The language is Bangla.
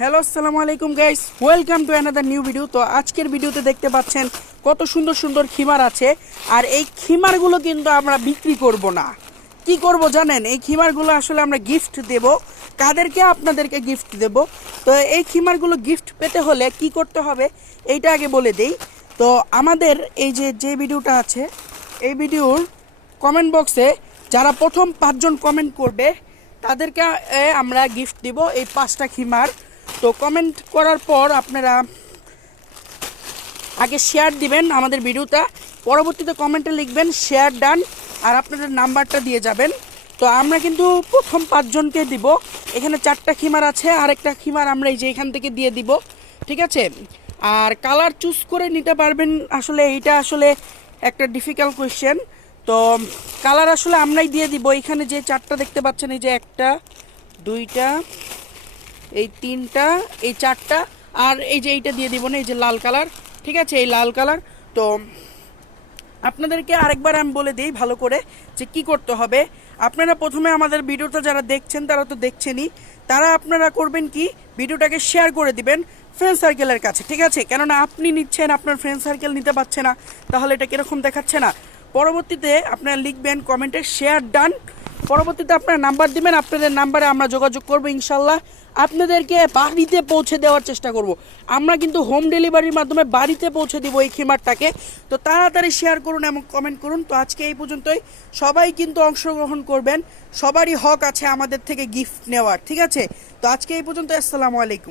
হ্যালো আসসালামু আলাইকুম guys, welcome to another new video. তো আজকের ভিডিওতে দেখতে পাচ্ছেন কত সুন্দর সুন্দর খিমার আছে। আর এই খিমারগুলো কিন্তু আমরা বিক্রি করব না, কি করব জানেন? এই খিমারগুলো আসলে আমরা গিফট দেব। কাদেরকে? আপনাদেরকে গিফট দেব। তো এই খিমারগুলো গিফট পেতে হলে কি করতে হবে এইটা আগে বলে দেই। তো আমাদের এই যে ভিডিওটা আছে, এই ভিডিওর কমেন্ট বক্সে যারা প্রথম 5 জন কমেন্ট করবে তাদেরকে আমরা গিফট দিব এই 5টা খিমার। তো কমেন্ট করার পর আপনারা আগে শেয়ার দিবেন আমাদের ভিডিওটা, পরবর্তীতে কমেন্টে লিখবেন শেয়ার ডান আর আপনাদের নাম্বারটা দিয়ে যাবেন। তো আমরা কিন্তু প্রথম 5 জনকে দিব। এখানে 4টা খিমার আছে, আরেকটা খিমার আমরা এই যে এখান থেকে দিয়ে দিব, ঠিক আছে? আর কালার চুজ করে নিতে পারবেন। আসলে এইটা আসলে একটা ডিফিকাল্ট কোয়েশ্চেন। তো কালার আসলে আমরাই দিয়ে দিব। এখানে যে 4টা দেখতে পাচ্ছেন, এই যে 1টা 2টা এই 3টা এই 4টা আর এই যে এইটা দিয়ে দিব না, এই যে লাল কালার, ঠিক আছে? এই লাল কালার। তো আপনাদেরকে আরেকবার আমি বলে দিই ভালো করে যে কি করতে হবে। আপনারা প্রথমে আমাদের ভিডিওটা যারা দেখছেন তারা তো দেখছেনই, তারা আপনারা করবেন কি, ভিডিওটাকে শেয়ার করে দিবেন ফ্রেন্ড সার্কেলের কাছে, ঠিক আছে? কেননা আপনি নিচ্ছেন, আপনার ফ্রেন্ড সার্কেল নিতে পারছে না, তাহলে এটা কীরকম দেখাচ্ছে না? পরবর্তীতে আপনারা লিখবেন কমেন্টে শেয়ার ডান, পরবর্তীতে আপনার নাম্বার দিবেন, আপনাদের নাম্বারে আমরা যোগাযোগ করবো ইনশাল্লাহ। আপনাদেরকে বাড়িতে পৌঁছে দেওয়ার চেষ্টা করব। আমরা কিন্তু হোম ডেলিভারির মাধ্যমে বাড়িতে পৌঁছে দিব এই খিমারটাকে। তো তাড়াতাড়ি শেয়ার করুন এবং কমেন্ট করুন। তো আজকে এই পর্যন্তই, সবাই কিন্তু অংশগ্রহণ করবেন, সবারই হক আছে আমাদের থেকে গিফট নেওয়ার, ঠিক আছে? তো আজকে এই পর্যন্ত, আসসালামু আলাইকুম।